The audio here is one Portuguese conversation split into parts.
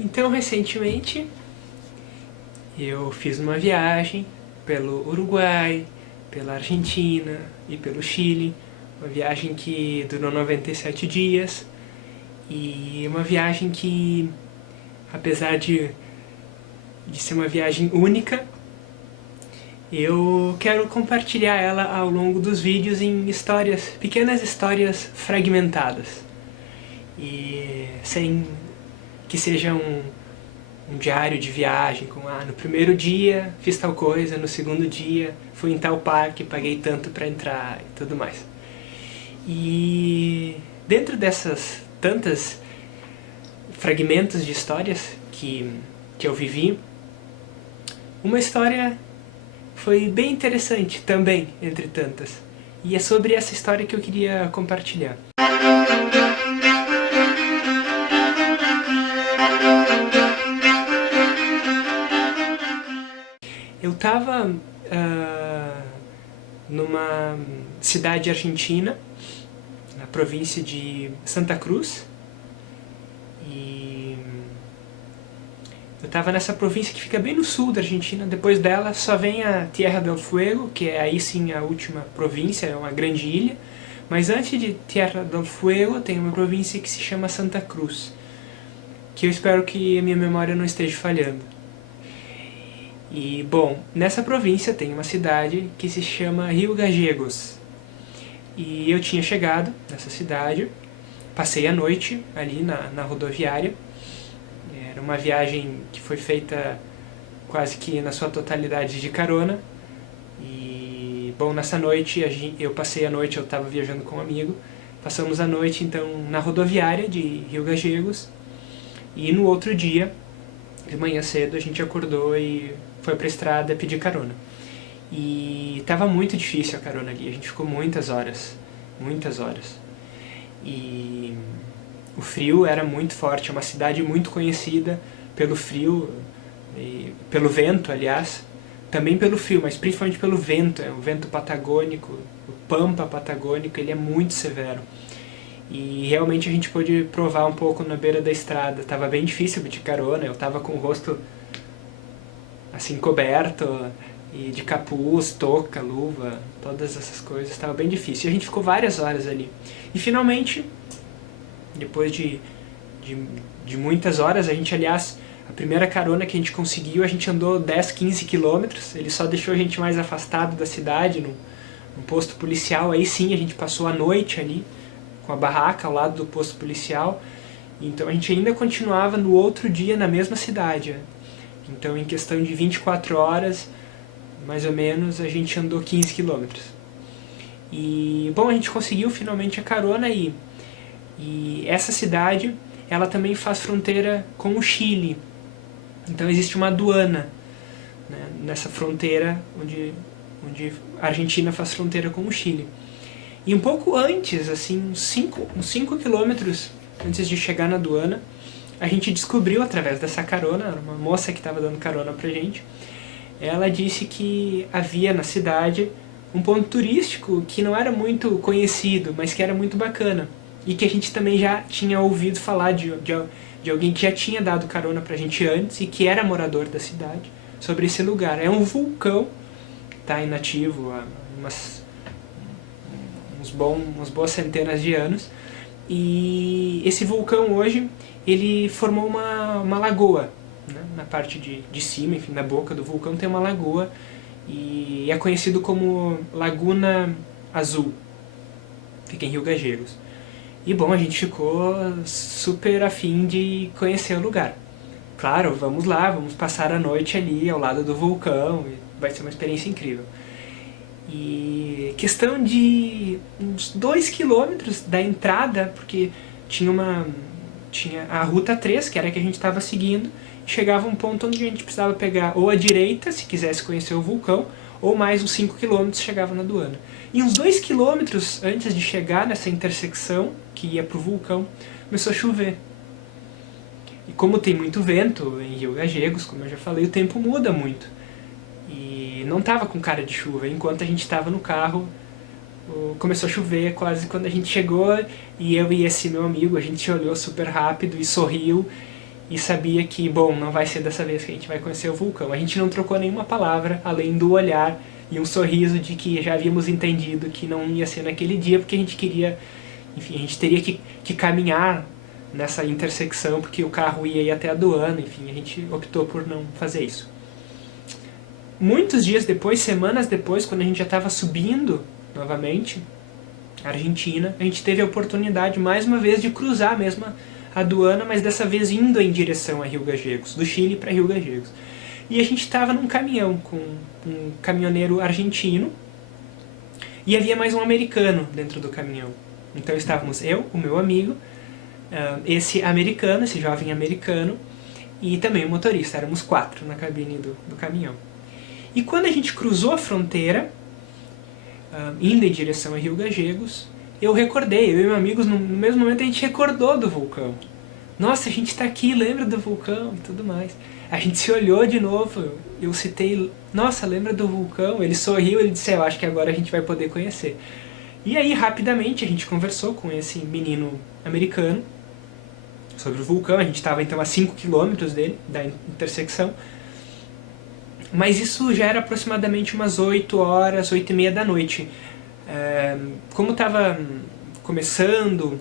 Então, recentemente, eu fiz uma viagem pelo Uruguai, pela Argentina e pelo Chile. Uma viagem que durou 97 dias. E uma viagem que, apesar de ser uma viagem única, eu quero compartilhar ela ao longo dos vídeos em histórias, pequenas histórias fragmentadas. E sem que seja um diário de viagem, com no primeiro dia fiz tal coisa, no segundo dia fui em tal parque, paguei tanto para entrar e tudo mais. E dentro dessas tantas fragmentos de histórias que eu vivi, uma história foi bem interessante também, entre tantas. E é sobre essa história que eu queria compartilhar. Eu estava numa cidade argentina, na província de Santa Cruz, e eu estava nessa província que fica bem no sul da Argentina. Depois dela só vem a Tierra del Fuego, que é aí sim a última província, é uma grande ilha. Mas antes de Tierra del Fuego tem uma província que se chama Santa Cruz, que eu espero que a minha memória não esteja falhando. E, bom, nessa província tem uma cidade que se chama Rio Gallegos. E eu tinha chegado nessa cidade, passei a noite ali na rodoviária. Era uma viagem que foi feita quase que na sua totalidade de carona. E, bom, nessa noite eu passei a noite, eu estava viajando com um amigo. Passamos a noite, então, na rodoviária de Rio Gallegos. E no outro dia, de manhã cedo, a gente acordou e foi pra estrada pedir carona. E tava muito difícil a carona ali, a gente ficou muitas horas. E o frio era muito forte, é uma cidade muito conhecida pelo frio, e pelo vento, aliás. Também pelo frio, mas principalmente pelo vento, é o vento patagônico, o pampa patagônico, ele é muito severo. E realmente a gente pôde provar um pouco na beira da estrada. Tava bem difícil pedir carona, eu tava com o rosto assim coberto, e de capuz, touca, luva, todas essas coisas. Tava bem difícil. E a gente ficou várias horas ali. E finalmente, depois de muitas horas, a gente, aliás, a primeira carona que a gente conseguiu, a gente andou 10, 15 quilômetros. Ele só deixou a gente mais afastado da cidade, num posto policial. Aí sim, a gente passou a noite ali, com a barraca ao lado do posto policial. Então a gente ainda continuava no outro dia na mesma cidade. Então em questão de 24 horas, mais ou menos, a gente andou 15 quilômetros. E, bom, a gente conseguiu finalmente a carona e essa cidade, ela também faz fronteira com o Chile. Então existe uma aduana, né, nessa fronteira onde a Argentina faz fronteira com o Chile. E um pouco antes, assim, uns 5 quilômetros antes de chegar na aduana, a gente descobriu através dessa carona, uma moça que estava dando carona pra gente, ela disse que havia na cidade um ponto turístico que não era muito conhecido, mas que era muito bacana. E que a gente também já tinha ouvido falar de alguém que já tinha dado carona pra gente antes e que era morador da cidade, sobre esse lugar. É um vulcão, tá inativo há umas boas centenas de anos. E esse vulcão hoje, ele formou uma lagoa, né? Na parte de cima, enfim, na boca do vulcão tem uma lagoa e é conhecido como Laguna Azul. Fica em Rio Gallegos. E bom, a gente ficou super afim de conhecer o lugar. Claro, vamos lá, vamos passar a noite ali ao lado do vulcão, vai ser uma experiência incrível. E questão de uns 2 quilômetros da entrada, porque tinha a Ruta 3, que era a que a gente estava seguindo, chegava um ponto onde a gente precisava pegar ou a direita, se quisesse conhecer o vulcão, ou mais uns 5 quilômetros chegava na aduana. E uns 2 quilômetros antes de chegar nessa intersecção, que ia pro vulcão, começou a chover. E como tem muito vento em Rio Gallegos, como eu já falei, o tempo muda muito. E não tava com cara de chuva. Enquanto a gente estava no carro, começou a chover quase quando a gente chegou, e eu e esse meu amigo, a gente olhou super rápido e sorriu, e sabia que, bom, não vai ser dessa vez que a gente vai conhecer o vulcão. A gente não trocou nenhuma palavra, além do olhar e um sorriso de que já havíamos entendido que não ia ser naquele dia, porque a gente queria, enfim, a gente teria que caminhar nessa intersecção, porque o carro ia ir até a aduana, enfim, a gente optou por não fazer isso. Muitos dias depois, semanas depois, quando a gente já estava subindo novamente a Argentina, a gente teve a oportunidade mais uma vez de cruzar a mesma aduana, mas dessa vez indo em direção a Rio Gallegos, do Chile para Rio Gallegos. E a gente estava num caminhão com um caminhoneiro argentino e havia mais um americano dentro do caminhão. Então estávamos eu, o meu amigo, esse americano, esse jovem americano, e também o motorista. Éramos 4 na cabine do caminhão. E quando a gente cruzou a fronteira, indo em direção a Rio Gallegos, eu recordei, eu e meus amigos, no mesmo momento a gente recordou do vulcão. Nossa, a gente está aqui, lembra do vulcão e tudo mais. A gente se olhou de novo, eu citei, nossa, lembra do vulcão? Ele sorriu, ele disse, eu acho que agora a gente vai poder conhecer. E aí, rapidamente, a gente conversou com esse menino americano sobre o vulcão. A gente estava então a 5 km dele, da intersecção. Mas isso já era aproximadamente umas 8 horas, 8h30 da noite. Como estava começando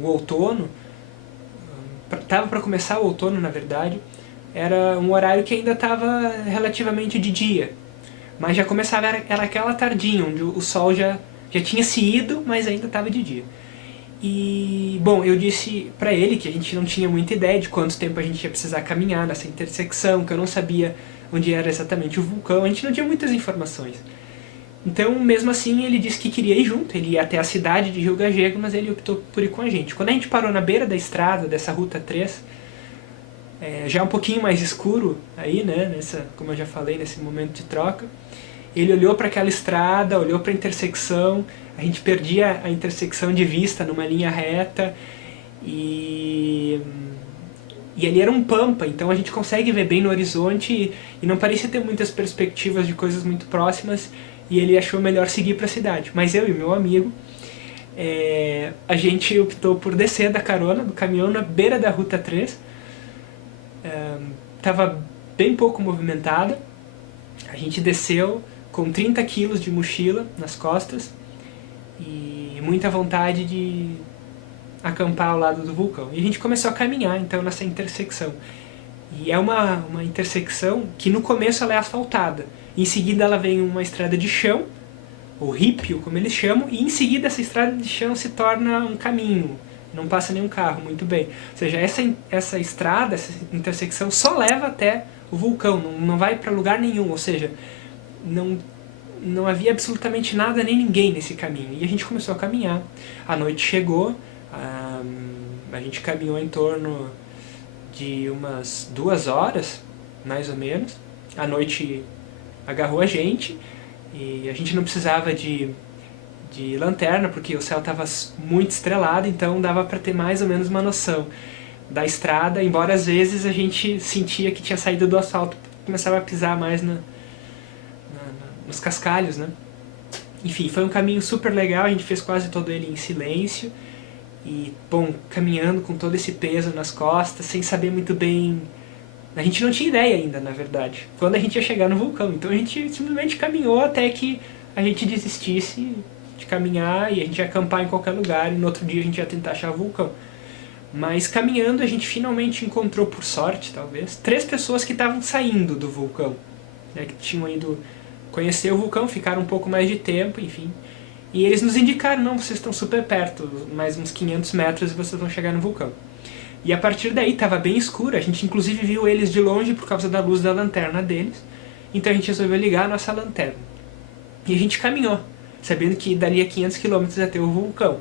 o outono, estava para começar o outono, na verdade, era um horário que ainda estava relativamente de dia. Mas já começava, era aquela tardinha, onde o sol já tinha se ido, mas ainda estava de dia. E, bom, eu disse para ele que a gente não tinha muita ideia de quanto tempo a gente ia precisar caminhar nessa intersecção, que eu não sabia onde era exatamente o vulcão, a gente não tinha muitas informações. Então, mesmo assim, ele disse que queria ir junto, ele ia até a cidade de Rio Gallegos, mas ele optou por ir com a gente. Quando a gente parou na beira da estrada, dessa Ruta 3, já um pouquinho mais escuro aí, né, como eu já falei, nesse momento de troca, ele olhou para aquela estrada, olhou para a intersecção, a gente perdia a intersecção de vista numa linha reta, e ali era um pampa, então a gente consegue ver bem no horizonte e não parecia ter muitas perspectivas de coisas muito próximas, e ele achou melhor seguir para a cidade. Mas eu e meu amigo, a gente optou por descer da carona do caminhão na beira da Ruta 3, estava bem pouco movimentada, a gente desceu com 30 quilos de mochila nas costas e muita vontade de acampar ao lado do vulcão. E a gente começou a caminhar, então, nessa intersecção. E é uma intersecção que no começo ela é asfaltada. Em seguida ela vem uma estrada de chão, ou rípio, como eles chamam, e em seguida essa estrada de chão se torna um caminho. Não passa nenhum carro, muito bem. Ou seja, essa estrada, essa intersecção só leva até o vulcão, não vai para lugar nenhum. Ou seja, não havia absolutamente nada nem ninguém nesse caminho. E a gente começou a caminhar. A noite chegou, a gente caminhou em torno de umas 2 horas, mais ou menos. A noite agarrou a gente e a gente não precisava de lanterna, porque o céu estava muito estrelado, então dava para ter mais ou menos uma noção da estrada, embora às vezes a gente sentia que tinha saído do asfalto, começava a pisar mais nos cascalhos, né? Enfim, foi um caminho super legal, a gente fez quase todo ele em silêncio, e, bom, caminhando com todo esse peso nas costas, sem saber muito bem... A gente não tinha ideia ainda, na verdade, quando a gente ia chegar no vulcão, então a gente simplesmente caminhou até que a gente desistisse de caminhar e a gente ia acampar em qualquer lugar, e no outro dia a gente ia tentar achar o vulcão. Mas caminhando a gente finalmente encontrou, por sorte talvez, 3 pessoas que estavam saindo do vulcão, né, que tinham ido conhecer o vulcão, ficaram um pouco mais de tempo, enfim. E eles nos indicaram, não, vocês estão super perto, mais uns 500 metros e vocês vão chegar no vulcão. E a partir daí estava bem escuro, a gente inclusive viu eles de longe por causa da luz da lanterna deles, então a gente resolveu ligar a nossa lanterna. E a gente caminhou, sabendo que dali a 500 km ia ter o vulcão.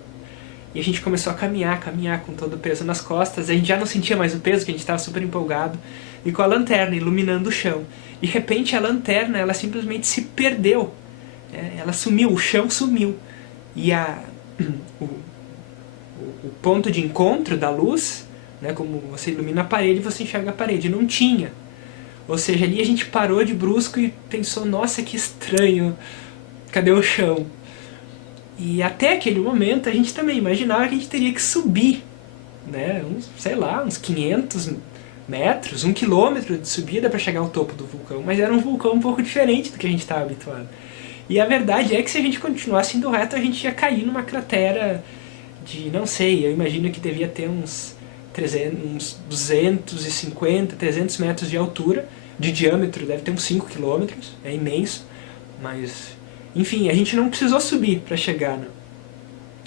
E a gente começou a caminhar com todo o peso nas costas, a gente já não sentia mais o peso, que a gente estava super empolgado, e com a lanterna iluminando o chão. E de repente a lanterna, ela simplesmente se perdeu, ela sumiu, o chão sumiu. E o ponto de encontro da luz, né, como você ilumina a parede, você enxerga a parede, não tinha. Ou seja, ali a gente parou de brusco e pensou, nossa, que estranho, cadê o chão? E até aquele momento a gente também imaginava que a gente teria que subir né, sei lá, uns 500 metros, 1 quilômetro de subida para chegar ao topo do vulcão, mas era um vulcão um pouco diferente do que a gente estava habituado. E a verdade é que se a gente continuasse indo reto, a gente ia cair numa cratera de, não sei, eu imagino que devia ter uns 250, 300 metros de altura, de diâmetro deve ter uns 5 quilômetros, é imenso, mas, enfim, a gente não precisou subir para chegar, né?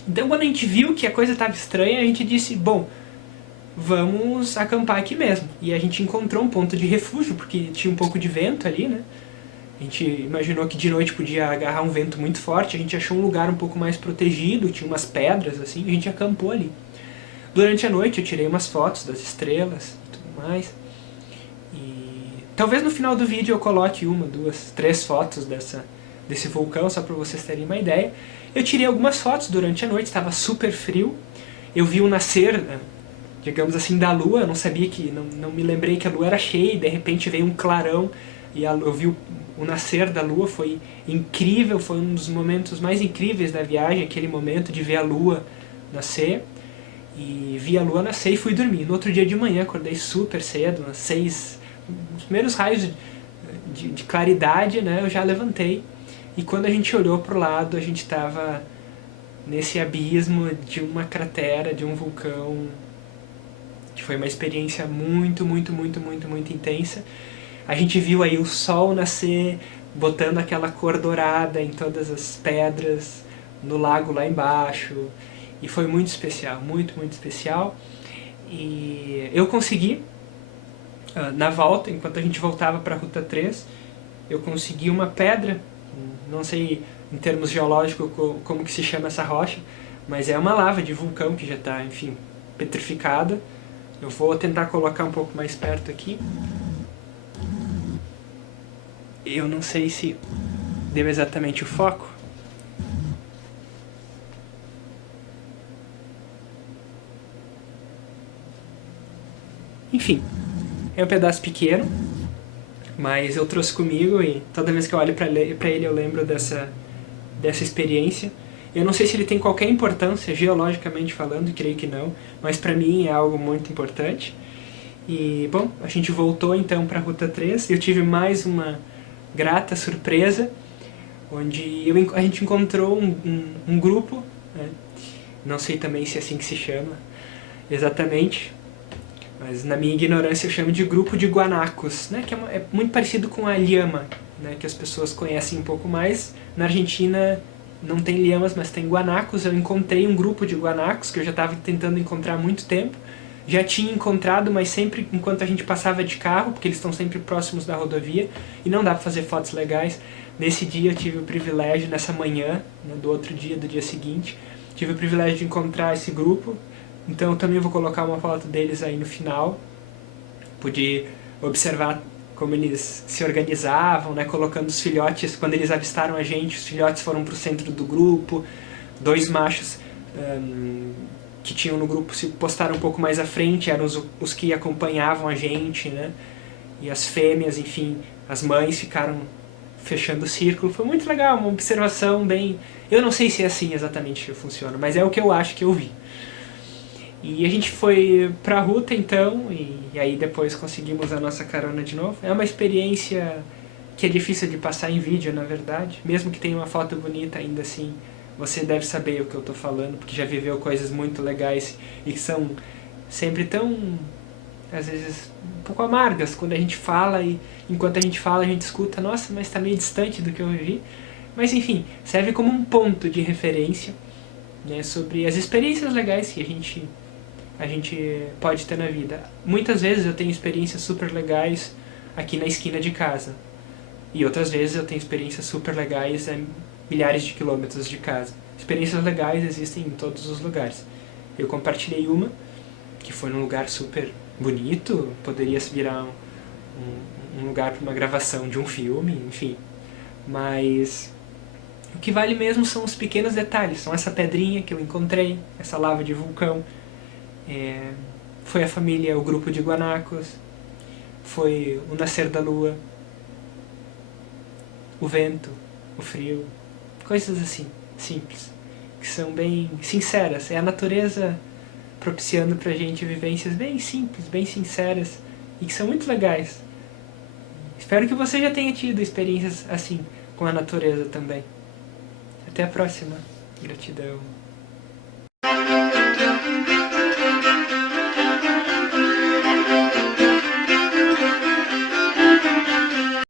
Então quando a gente viu que a coisa estava estranha, a gente disse, bom, vamos acampar aqui mesmo. E a gente encontrou um ponto de refúgio, porque tinha um pouco de vento ali, né? A gente imaginou que de noite podia agarrar um vento muito forte, a gente achou um lugar um pouco mais protegido, tinha umas pedras assim, e a gente acampou ali. Durante a noite eu tirei umas fotos das estrelas e tudo mais. E talvez no final do vídeo eu coloque 1, 2, 3 fotos desse vulcão, só para vocês terem uma ideia. Eu tirei algumas fotos durante a noite, estava super frio. Eu vi o nascer, digamos assim, da lua, eu não sabia que, não me lembrei que a lua era cheia, e de repente veio um clarão, e eu vi o nascer da lua, foi incrível, foi um dos momentos mais incríveis da viagem, aquele momento de ver a lua nascer. E vi a lua nascer e fui dormir. No outro dia de manhã acordei super cedo, às 6, os primeiros raios de claridade, né, eu já levantei. E quando a gente olhou para o lado, a gente estava nesse abismo de uma cratera, de um vulcão, que foi uma experiência muito, muito, muito, muito, muito intensa. A gente viu aí o sol nascer, botando aquela cor dourada em todas as pedras, no lago lá embaixo. E foi muito especial, muito, muito especial. E eu consegui, na volta, enquanto a gente voltava para a Ruta 3, eu consegui uma pedra, não sei em termos geológicos como que se chama essa rocha, mas é uma lava de vulcão que já está, enfim, petrificada. Eu vou tentar colocar um pouco mais perto aqui. Eu não sei se deu exatamente o foco. Enfim, é um pedaço pequeno, mas eu trouxe comigo e toda vez que eu olho para ele eu lembro dessa experiência. Eu não sei se ele tem qualquer importância geologicamente falando, creio que não, mas para mim é algo muito importante. E, bom, a gente voltou então para a Ruta 3, eu tive mais uma grata surpresa, onde a gente encontrou um grupo, né? Não sei também se é assim que se chama exatamente, mas na minha ignorância eu chamo de grupo de guanacos, né? Que é muito parecido com a lhama, né? Que as pessoas conhecem um pouco mais. Na Argentina não tem lhamas, mas tem guanacos. Eu encontrei um grupo de guanacos que eu já estava tentando encontrar há muito tempo. Já tinha encontrado, mas sempre enquanto a gente passava de carro, porque eles estão sempre próximos da rodovia, e não dá para fazer fotos legais. Nesse dia eu tive o privilégio, nessa manhã, né, do outro dia, do dia seguinte, tive o privilégio de encontrar esse grupo. Então eu também vou colocar uma foto deles aí no final. Pude observar como eles se organizavam, né, colocando os filhotes. Quando eles avistaram a gente, os filhotes foram para o centro do grupo. 2 machos que tinham no grupo se postaram um pouco mais à frente, eram os que acompanhavam a gente, né? E as fêmeas, enfim, as mães ficaram fechando o círculo. Foi muito legal, uma observação bem... Eu não sei se é assim exatamente que funciona, mas é o que eu acho que eu vi. E a gente foi pra ruta então, e aí depois conseguimos a nossa carona de novo. É uma experiência que é difícil de passar em vídeo, na verdade. Mesmo que tenha uma foto bonita, ainda assim, você deve saber o que eu tô falando, porque já viveu coisas muito legais e que são sempre tão, às vezes, um pouco amargas quando a gente fala e enquanto a gente fala a gente escuta, nossa, mas tá meio distante do que eu vivi. Mas enfim, serve como um ponto de referência, né, sobre as experiências legais que a gente pode ter na vida. Muitas vezes eu tenho experiências super legais aqui na esquina de casa. E outras vezes eu tenho experiências super legais a milhares de quilômetros de casa. Experiências legais existem em todos os lugares. Eu compartilhei uma, que foi num lugar super bonito, poderia virar um lugar para uma gravação de um filme, enfim. Mas o que vale mesmo são os pequenos detalhes. São essa pedrinha que eu encontrei, essa lava de vulcão, foi a família, o grupo de guanacos, foi o nascer da lua, o vento, o frio, coisas assim, simples, que são bem sinceras. É a natureza propiciando pra gente vivências bem simples, bem sinceras e que são muito legais. Espero que você já tenha tido experiências assim com a natureza também. Até a próxima. Gratidão.